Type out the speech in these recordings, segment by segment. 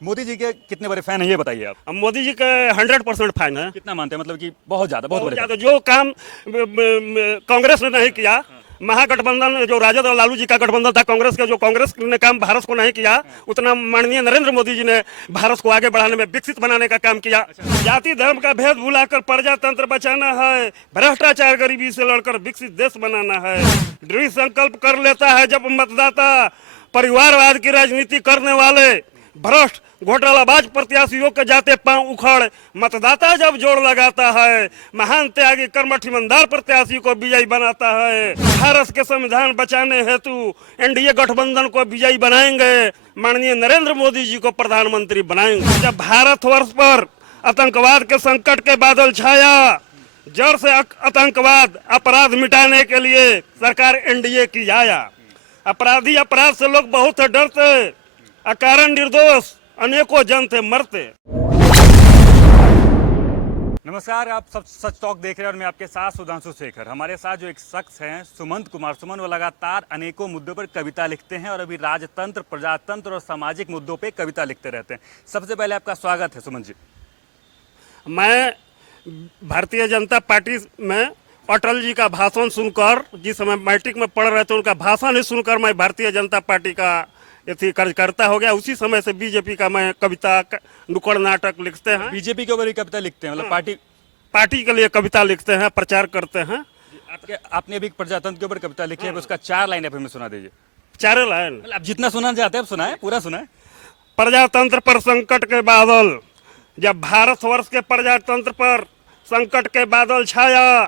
मोदी जी के कितने बड़े फैन हैं ये बताइए आप। हम मोदी जी के 100% फैन है। कितना मानते हैं, मतलब कि बहुत ज्यादा, बहुत बहुत बड़े ज्यादा जो काम कांग्रेस ने नहीं किया, महागठबंधन जो राजद और लालू जी का गठबंधन था कांग्रेस के, जो कांग्रेस ने काम भारत को नहीं किया, उतना माननीय नरेंद्र मोदी जी ने भारत को आगे बढ़ाने में, विकसित बनाने का काम किया। जाति धर्म का भेद भुलाकर प्रजातंत्र बचाना है, भ्रष्टाचार गरीबी से लड़कर विकसित देश बनाना है। दृढ़ संकल्प कर लेता है जब मतदाता, परिवारवाद की राजनीति करने वाले भ्रष्ट घोटालाबाज प्रत्याशियों के जाते पांव उखड़ मतदाता जब जोड़ लगाता है, महान त्यागी कर्मठ ईमानदार प्रत्याशी को विजयी बनाता है। भारत के संविधान बचाने हेतु एनडीए गठबंधन को विजयी बनाएंगे, माननीय नरेंद्र मोदी जी को प्रधानमंत्री बनाएंगे। जब भारतवर्ष पर आतंकवाद के संकट के बादल छाया, जड़ से आतंकवाद अपराध मिटाने के लिए सरकार एनडीए की आया। अपराधी अपराध से लोग बहुत डरते, अकारण निर्दोष अनेकों जन थे मरते। नमस्कार, आप सब सच टॉक देख रहे हैं और मैं आपके साथ सुधांशु शेखर। हमारे साथ जो एक शख्स हैं सुमंत कुमार, सुमन, वो लगातार अनेकों मुद्दों पर कविता लिखते हैं और अभी राजतंत्र, प्रजातंत्र और सामाजिक मुद्दों पे कविता लिखते रहते हैं। सबसे पहले आपका स्वागत है सुमन जी। मैं भारतीय जनता पार्टी में अटल जी का भाषण सुनकर, जिस समय मैट्रिक में पढ़ रहे थे उनका भाषण ही सुनकर मैं भारतीय जनता पार्टी का कार्यकर्ता हो गया। उसी समय से बीजेपी का मैं कविता, नुक्कड़ नाटक लिखते हैं। बीजेपी के ऊपर ही कविता लिखते हैं, मतलब पार्टी के लिए कविता लिखते हैं, प्रचार करते हैं। आपने अभी प्रजातंत्र के ऊपर कविता लिखी है, उसका 4 लाइन आप हमें सुना दीजिए। 4 लाइन, मतलब आप जितना सुनना चाहते हैं आप सुनाए, पूरा सुनाए। प्रजातंत्र पर संकट के बादल, जब भारतवर्ष के प्रजातंत्र पर संकट के बादल छाया,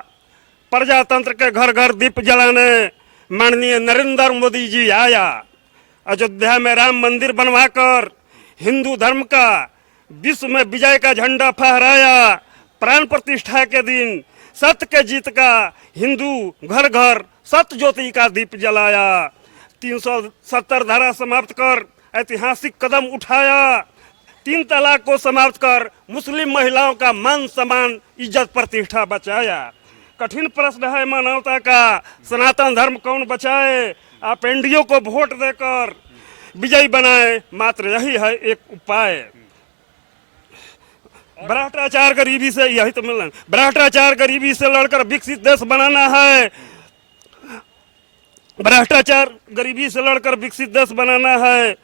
प्रजातंत्र के घर घर दीप जलाने माननीय नरेंद्र मोदी जी आया। अयोध्या में राम मंदिर बनवाकर हिंदू धर्म का विश्व में विजय का झंडा फहराया। प्राण प्रतिष्ठा के दिन सत्य के जीत का हिंदू घर घर सत्य ज्योति का दीप जलाया। 370 धारा समाप्त कर ऐतिहासिक कदम उठाया। 3 तलाक को समाप्त कर मुस्लिम महिलाओं का मान सम्मान इज्जत प्रतिष्ठा बचाया। कठिन प्रश्न है मानवता का, सनातन धर्म कौन बचाए। आप एनडीए को वोट देकर विजयी बनाए, मात्र यही है एक उपाय। भ्रष्टाचार गरीबी से, यही तो मिलना, भ्रष्टाचार गरीबी से लड़कर विकसित देश बनाना है। भ्रष्टाचार गरीबी से लड़कर विकसित देश बनाना है।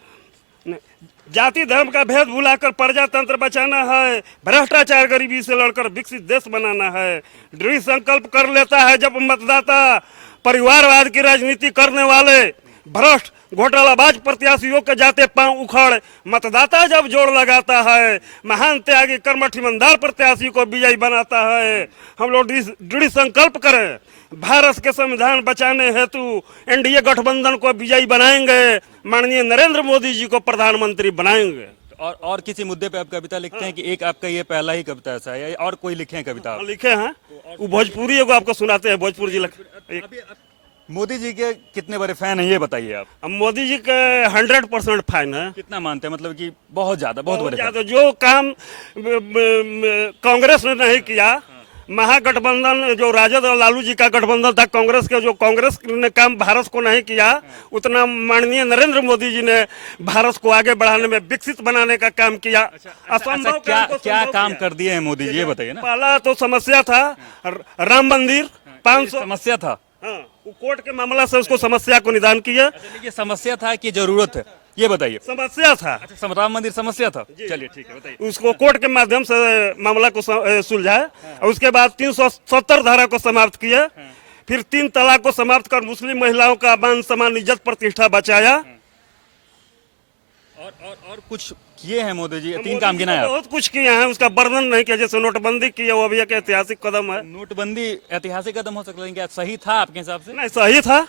जाति धर्म का भेद भुलाकर प्रजातंत्र बचाना है, भ्रष्टाचार गरीबी से लड़कर विकसित देश बनाना है। दृढ़ संकल्प कर लेता है जब मतदाता, परिवारवाद की राजनीति करने वाले भ्रष्ट घोटालाबाज प्रत्याशियों के जाते पांव उखड़ मतदाता जब जोड़ लगाता है, महान त्यागी कर्मठ ईमानदार प्रत्याशी को विजयी बनाता है। हम लोग दृढ़ संकल्प करें, भारत के संविधान बचाने हेतु एनडीए गठबंधन को विजयी बनाएंगे, माननीय नरेंद्र मोदी जी को प्रधानमंत्री बनाएंगे। और किसी मुद्दे पे आप कविता लिखते हैं कि एक आपका ये पहला ही कविता ऐसा है, या और कोई लिखे हैं कविता? लिखे हैं, वो भोजपुरी एगो आपको सुनाते हैं, भोजपुर जिला। मोदी जी के कितने बड़े फैन हैं ये बताइए आप। हम मोदी जी के 100% फैन है। कितना मानते हैं, मतलब कि बहुत ज्यादा, बहुत बड़े ज्यादा जो काम कांग्रेस ने नहीं किया, महागठबंधन जो राजद और लालू जी का गठबंधन था कांग्रेस के, जो कांग्रेस ने काम भारत को नहीं किया, उतना माननीय नरेंद्र मोदी जी ने भारत को आगे बढ़ाने में, विकसित बनाने का काम किया। असंभव क्या काम कर दिए हैं मोदी जी, ये बताइए ना। पहला तो समस्या था राम मंदिर, 500 समस्या था। वो कोर्ट के मामला से उसको समस्या को निदान किया। ये समस्या था कि जरूरत है, ये बताइए। समस्या था। अच्छा, राम मंदिर समस्या था, चलिए ठीक है, बताइए। उसको कोर्ट के माध्यम से मामला को सुलझाया और उसके बाद 370 धारा को समाप्त किया। फिर 3 तलाक को समाप्त कर मुस्लिम महिलाओं का मान सम्मान इज्जत प्रतिष्ठा बचाया। और कुछ किए हैं मोदी जी, 3 काम गिनाए आप। बहुत कुछ किए हैं, उसका वर्णन नहीं किया। जैसे नोटबंदी की है, वो भी एक ऐतिहासिक कदम है। नोटबंदी ऐतिहासिक कदम हो सकता है, क्या सही था आपके हिसाब से? नहीं, सही था।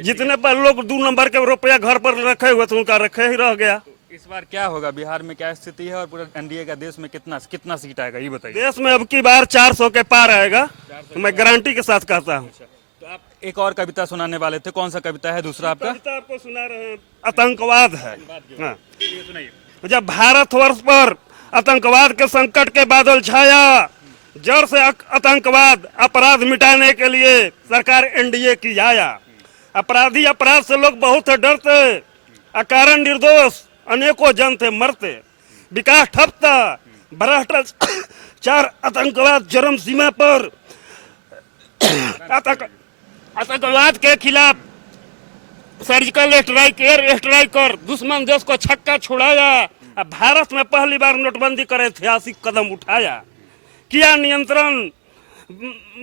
जितने पर लोग 2 नंबर के रुपया घर पर रखे हुए थे, उनका रखे ही रह गया। इस बार क्या होगा, बिहार में क्या स्थिति है और पूरा एनडीए का देश में कितना सीट आएगा, ये बताइए। देश में अब की बार 400 के पार आएगा, तो मैं गारंटी के साथ कहता हूँ। तो आप एक और कविता सुनाने वाले थे, कौन सा कविता है दूसरा आपका? कविता आपको सुना रहे हैं, आतंकवाद है। जब भारतवर्ष पर आतंकवाद के संकट के बादल छाया, जड़ से आतंकवाद अपराध मिटाने के लिए सरकार एनडीए की आया। अपराधी अपराध से लोग बहुत डरते, अकारण निर्दोष अनेकों जन थे मरते। विकास ठप्ता, भ्रष्टाचार, आतंकवाद चरम सीमा पर। आतंकवाद के खिलाफ सर्जिकल स्ट्राइक, एयर स्ट्राइक कर दुश्मन देश को छक्का छुड़ाया। अब भारत में पहली बार नोटबंदी कर ऐतिहासिक कदम उठाया, किया नियंत्रण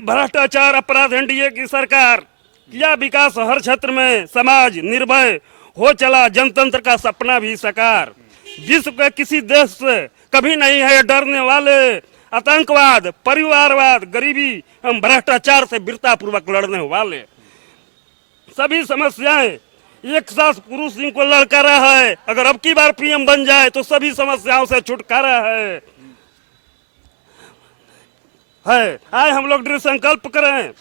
भ्रष्टाचार अपराध। एनडीए की सरकार किया विकास हर क्षेत्र में, समाज निर्भय हो चला, जनतंत्र का सपना भी साकार। विश्व के किसी देश से कभी नहीं है डरने वाले, आतंकवाद, परिवारवाद, गरीबी एवं भ्रष्टाचार से वीरतापूर्वक लड़ने वाले। सभी समस्याएं एक साथ पुरुष सिंह को लड़कारा है। अगर अब की बार पीएम बन जाए तो सभी समस्याओं से छुटकारा है। आए हम लोग दृढ़ संकल्प करें,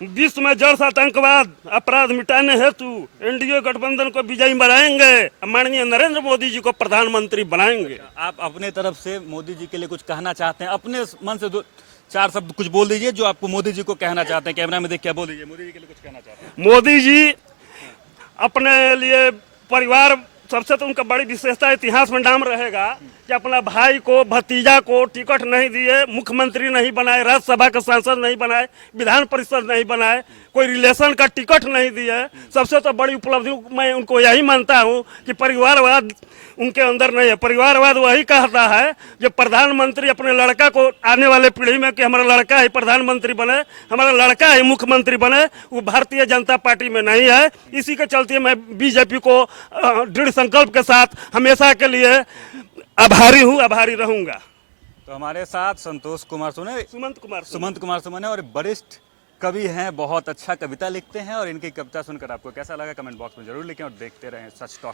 विश्व में जड़ से आतंकवाद अपराध मिटाने हेतु एनडीए गठबंधन को विजयी बनाएंगे, माननीय नरेंद्र मोदी जी को प्रधानमंत्री बनाएंगे। आप अपने तरफ से मोदी जी के लिए कुछ कहना चाहते हैं? अपने मन से 2-4 शब्द कुछ बोल दीजिए जो आपको मोदी जी को कहना चाहते हैं। कैमरा में देख क्या बोल दीजिए, मोदी जी के लिए कुछ कहना चाहते हैं। मोदी जी अपने लिए परिवार, सबसे तो उनका बड़ी विशेषता इतिहास में नाम रहेगा कि अपना भाई को, भतीजा को टिकट नहीं दिए, मुख्यमंत्री नहीं बनाए, राज्यसभा का सांसद नहीं बनाए, विधान परिषद नहीं बनाए, कोई रिलेशन का टिकट नहीं दिए। सबसे तो बड़ी उपलब्धि मैं उनको यही मानता हूँ कि परिवारवाद उनके अंदर नहीं है। परिवारवाद वही कहता है जो प्रधानमंत्री अपने लड़का को आने वाले पीढ़ी में कि हमारा लड़का ही प्रधानमंत्री बने, हमारा लड़का ही मुख्यमंत्री बने, वो भारतीय जनता पार्टी में नहीं है। इसी के चलते मैं बीजेपी को दृढ़ संकल्प के साथ हमेशा के लिए आभारी हूँ, आभारी रहूंगा। तो हमारे साथ संतोष कुमार सोने, सुमंत कुमार सोने और वरिष्ठ कवि हैं, बहुत अच्छा कविता लिखते हैं। और इनकी कविता सुनकर आपको कैसा लगा कमेंट बॉक्स में जरूर लिखें और देखते रहें सच टॉक।